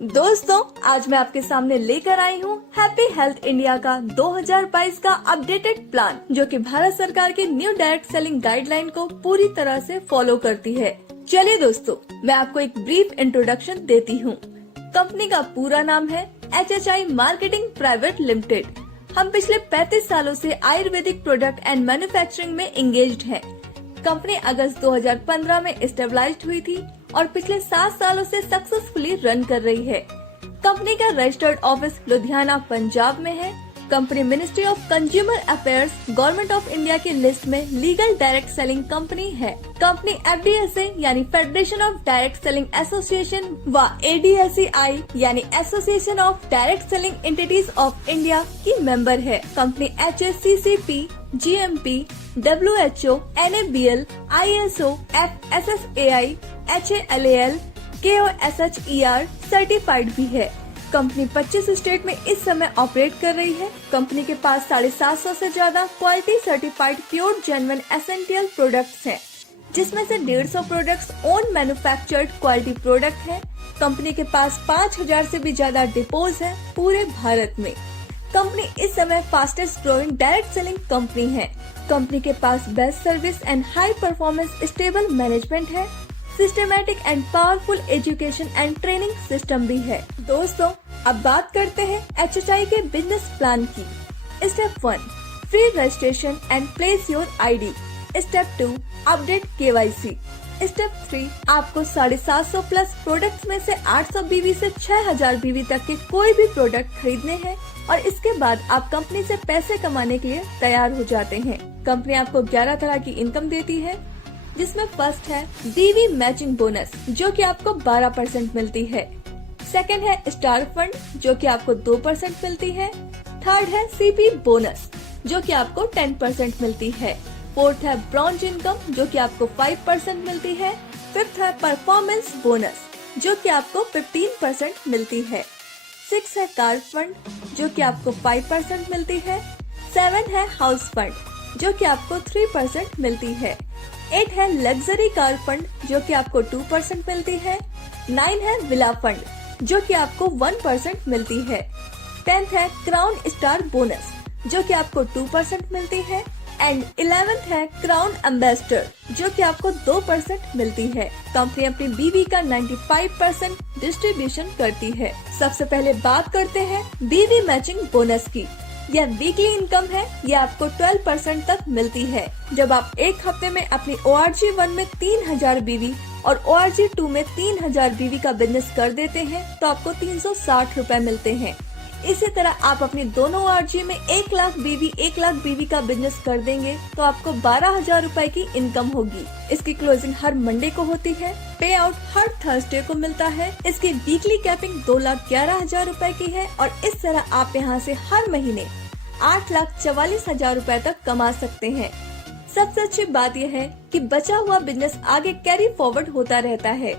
दोस्तों, आज मैं आपके सामने लेकर आई हूँ हैप्पी हेल्थ इंडिया का 2022 का अपडेटेड प्लान, जो कि भारत सरकार के न्यू डायरेक्ट सेलिंग गाइडलाइन को पूरी तरह से फॉलो करती है। चलिए दोस्तों, मैं आपको एक ब्रीफ इंट्रोडक्शन देती हूँ। कंपनी का पूरा नाम है HHI मार्केटिंग प्राइवेट लिमिटेड। हम पिछले 35 सालों से आयुर्वेदिक प्रोडक्ट एंड मैन्युफैक्चरिंग में एंगेज्ड है। कंपनी अगस्त 2015 में स्टेबलाइज्ड हुई थी और पिछले 7 सालों से सक्सेसफुली रन कर रही है। कंपनी का रजिस्टर्ड ऑफिस लुधियाना, पंजाब में है। Company ministry of consumer affairs, government of India की लिस्ट में लीगल डायरेक्ट सेलिंग कंपनी है। कंपनी FDSA यानी federation of direct selling association व ADSEI यानी association of direct selling entities of India की मेंबर है। Company HACCP, GMP, WHO, NABL, ISO, FSSAI, HALAL, KOSHER certified भी है। Company 25 state में इस समय ऑपरेट कर रही है। कंपनी के पास 750 से ज्यादा quality certified pure genuine essential products हैं, जिसमें से 150 products own manufactured quality product हैं। कंपनी के पास 5000 से भी ज्यादा डिपोज है पूरे भारत में। कंपनी इस समय fastest growing direct selling company है। कंपनी के पास best service and high performance stable management है। Systematic and powerful education and training system भी है। दोस्तों, अब बात करते हैं HHI के बिजनेस प्लान की। Step 1, free registration and place your ID। Step 2, update KYC। Step 3, आपको 750 प्लस प्रोडक्ट्स में से 800 BV से 6000 BV तक के कोई भी प्रोडक्ट खरीदने हैं और इसके बाद आप कंपनी से पैसे कमाने के लिए तैयार हो जाते हैं। कंपनी आपको 11 तरह की इनकम देती है, जिसमें फर्स्ट है BV मैचिंग बोनस, जो कि आपको 12% मिलती है। सेकंड है स्टार फंड, जो कि आपको 2% मिलती है। थर्ड है CP बोनस, जो कि आपको 10% मिलती है। फोर्थ है ब्रॉन्ज इनकम, जो कि आपको 5% मिलती है। फिफ्थ है परफॉर्मेंस बोनस, जो कि आपको 15% मिलती है। सिक्स है कार फंड, जो कि आपको 5% मिलती है। 7 है हाउस फंड, जो कि आपको 3% मिलती है। 8 है लग्जरी कार फंड, जो कि आपको 2% मिलती है। 9 है विला फंड, जो कि आपको 1% मिलती है। 10th है क्राउन स्टार बोनस, जो कि आपको 2% मिलती है। एंड 11th है क्राउन एम्बेसडर, जो कि आपको 2% मिलती है। कंपनी अपनी BV का 95% डिस्ट्रीब्यूशन करती है। सबसे पहले बात करते हैं BV मैचिंग बोनस की। यह वीकली इनकम है। यह आपको 12% तक मिलती है। जब आप एक हफ्ते में अपनी ORG1 में 3000 BV और ORG2 में 3000 BV का बिजनेस कर देते हैं, तो आपको 360 रुपए मिलते हैं। इसी तरह आप अपनी दोनों ORG में 1 लाख BV का बिजनेस कर देंगे, तो आपको 12,000 रुपए की इनकम होगी। इसकी क्लोजिंग हर मंडे को होती है। पे आउट हर थर्सडे को मिलता है। इसकी वीकली कैपिंग 2,11,000 रुपए की है और इस तरह आप यहाँ से हर महीने 8,44,000 रुपए तक कमा सकते हैं। सबसे अच्छी बात यह है कि बचा हुआ बिजनेस आगे कैरी फॉरवर्ड होता रहता है।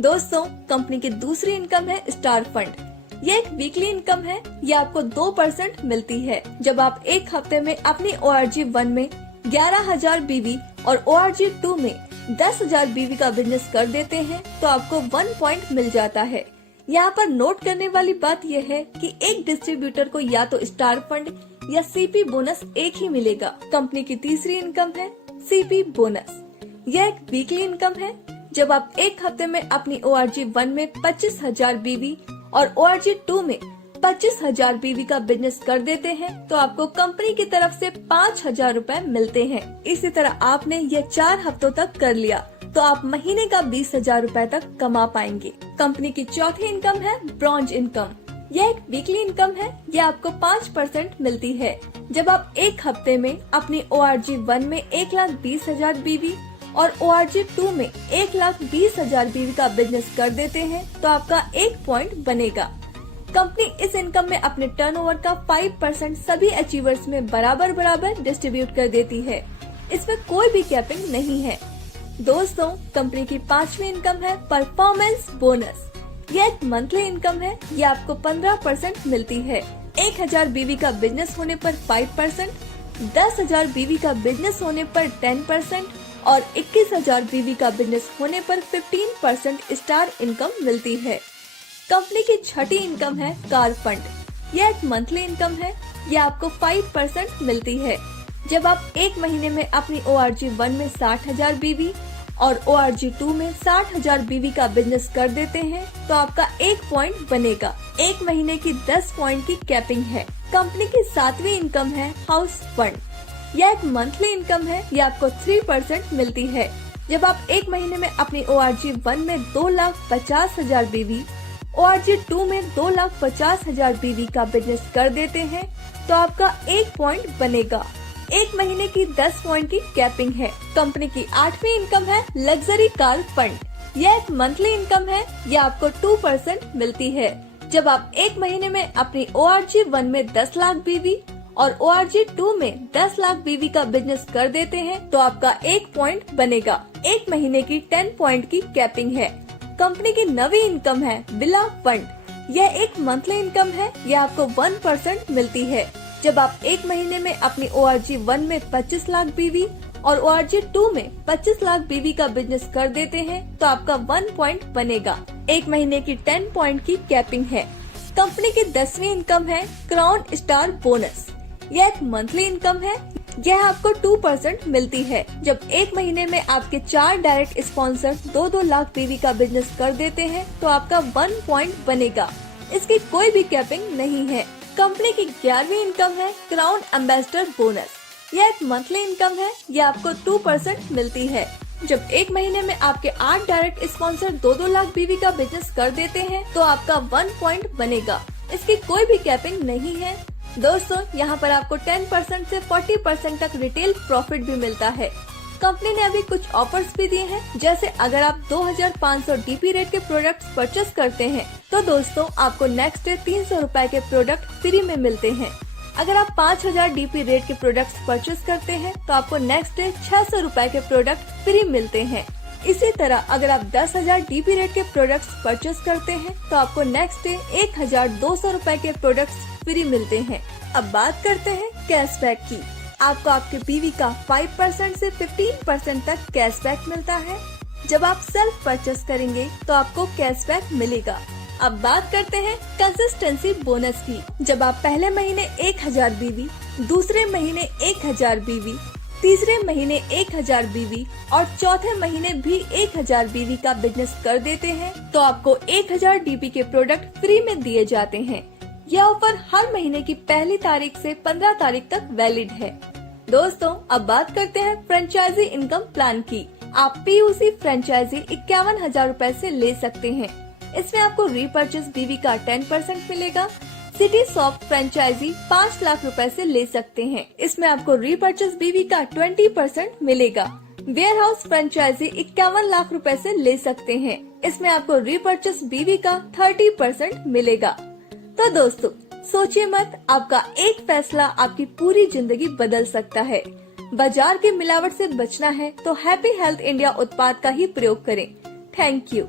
दोस्तों, कंपनी की दूसरी इनकम है स्टार फंड। ये एक वीकली इनकम है। ये आपको 2% मिलती है। जब आप एक हफ्ते में अपनी ORG1 में 11,000 BV और ORG2 में 10,000 BV का बिजनेस कर देते हैं, तो आपको 1 पॉइंट मिल जाता है। यहाँ पर नोट करने वाली बात यह है कि एक डिस्ट्रीब्यूटर को या तो स्टार फंड या CP बोनस एक ही मिलेगा। कंपनी की तीसरी इनकम है CP बोनस। यह एक वीकली इनकम है। जब आप एक हफ्ते में अपनी ORG1 में 25,000 BV और ORG2 में 25,000 BV का बिजनेस कर देते हैं, तो आपको कंपनी की तरफ से 5,000 रुपए मिलते हैं। इसी तरह आपने ये 4 हफ्तों तक कर लिया, तो आप महीने का 20,000 रुपए तक कमा पाएंगे। कंपनी की चौथी इनकम है ब्रॉन्ज इनकम। यह एक वीकली इनकम है। यह आपको 5% मिलती है। जब आप एक हफ्ते में अपनी ORG1 में 1,20,000 BV और ORG2 में 1,20,000 BV का बिजनेस कर देते हैं, तो आपका 1 पॉइंट बनेगा। कंपनी इस इनकम में अपने टर्नओवर का 5% सभी अचीवर्स में बराबर डिस्ट्रीब्यूट कर देती है। इसमें कोई भी कैपिंग नहीं है। दोस्तों, कंपनी की पांचवी इनकम है परफॉर्मेंस बोनस। यह एक मंथली इनकम है। यह आपको 15% मिलती है। 1,000 BV का बिजनेस होने पर 5%, 10,000 BV का बिजनेस होने पर 10% और 21,000 BV का बिजनेस होने पर 15% स्टार इनकम मिलती है। कंपनी की छठी इनकम है कार फंड। यह एक मंथली इनकम है। यह आपको 5% मिलती है। जब आप एक महीने में अपनी ORG1 में 60,000 BV और ORG2 में 60,000 BV का बिजनेस कर देते हैं तो आपका 1 पॉइंट बनेगा। एक महीने की 10 पॉइंट की कैपिंग है। कंपनी की 7वीं इनकम है हाउस फंड। यह एक मंथली इनकम है। यह आपको 3% मिलती है। जब आप एक महीने में अपनी ORG1 में 2,50,000 BV, ORG2 में 2,50,000 BV का बिजनेस कर देते हैं तो आपका 1 पॉइंट बनेगा। एक महीने की 10 पॉइंट की कैपिंग है। कंपनी की 8वीं इनकम है लग्जरी कार फंड। यह एक मंथली इनकम है। यह आपको 2% मिलती है। जब आप एक महीने में अपनी ORG1 में 10 लाख BV और ORG2 में 10 लाख BV का बिजनेस कर देते हैं तो आपका 1 पॉइंट बनेगा। एक महीने की 10 पॉइंट की कैपिंग है। कंपनी की 9वीं इनकम है विला फंड। यह एक मंथली इनकम है। यह आपको 1% मिलती है। जब आप एक महीने में अपनी ORG1 में 25 लाख BV और ORG2 में 25 लाख BV का बिजनेस कर देते हैं तो आपका 1 पॉइंट बनेगा। एक महीने की 10 पॉइंट की कैपिंग है। कंपनी की 10वीं इनकम है क्राउन स्टार बोनस। यह एक मंथली इनकम है। यह आपको 2% मिलती है। जब एक महीने में आपके 4 डायरेक्ट स्पॉन्सर 2-2 लाख BV का बिजनेस कर देते हैं तो आपका 1 पॉइंट बनेगा। इसकी कोई भी कैपिंग नहीं है। कंपनी की 11वीं इनकम है क्राउन एम्बेसडर बोनस। यह एक मंथली इनकम है। यह आपको 2% मिलती है। जब एक महीने में आपके 8 डायरेक्ट स्पॉन्सर 2-2 लाख BV का बिजनेस कर देते हैं तो आपका 1 पॉइंट बनेगा। इसकी कोई भी कैपिंग नहीं है। दोस्तों, यहाँ पर आपको 10% से 40% तक रिटेल प्रॉफिट भी मिलता है। कंपनी ने अभी कुछ ऑफर्स भी दिए हैं, जैसे अगर आप 2,500 DP रेट के प्रोडक्ट्स परचेस करते हैं तो दोस्तों आपको नेक्स्ट डे 300 रुपए के प्रोडक्ट फ्री में मिलते हैं। अगर आप 5,000 DP रेट के प्रोडक्ट्स परचेस करते हैं तो आपको नेक्स्ट डे 600 रुपए के प्रोडक्ट फ्री मिलते हैं। इसी तरह अगर आप 10,000 DP रेट के प्रोडक्ट्स परचेस करते हैं तो आपको नेक्स्ट डे 1,200 रुपए के प्रोडक्ट्स फ्री मिलते हैं। अब बात करते हैं कैशबैक की। आपको आपके BV का 5% से 15% तक कैशबैक मिलता है। जब आप सेल्फ परचेस करेंगे तो आपको कैशबैक मिलेगा। अब बात करते हैं कंसिस्टेंसी बोनस की। जब आप पहले महीने 1,000 BV, दूसरे महीने 1,000 BV, तीसरे महीने 1,000 BV और चौथे महीने भी 1,000 BV का बिजनेस कर देते हैं तो आपको 1,000 DP के प्रोडक्ट फ्री में दिए जाते हैं। यह ऑफर हर महीने की पहली तारीख से 15 तारीख तक वैलिड है। दोस्तों, अब बात करते हैं फ्रेंचाइजी इनकम प्लान की। आप PUC फ्रेंचाइजी 51,000 रूपए से ले सकते हैं। इसमें आपको रीपरचेस BV का 10% मिलेगा। सिटी सॉफ्ट फ्रेंचाइजी 5 लाख रुपए से ले सकते हैं। इसमें आपको रीपरचेस BV का 20% मिलेगा। वेयर हाउस फ्रेंचाइजी 51 लाख रुपए से ले सकते हैं। इसमें आपको रीपरचेस BV का 30% मिलेगा। तो दोस्तों, सोचिए मत, आपका एक फैसला आपकी पूरी जिंदगी बदल सकता है। बाजार की मिलावट से बचना है तो हैप्पी हेल्थ इंडिया उत्पाद का ही प्रयोग करें। Thank you.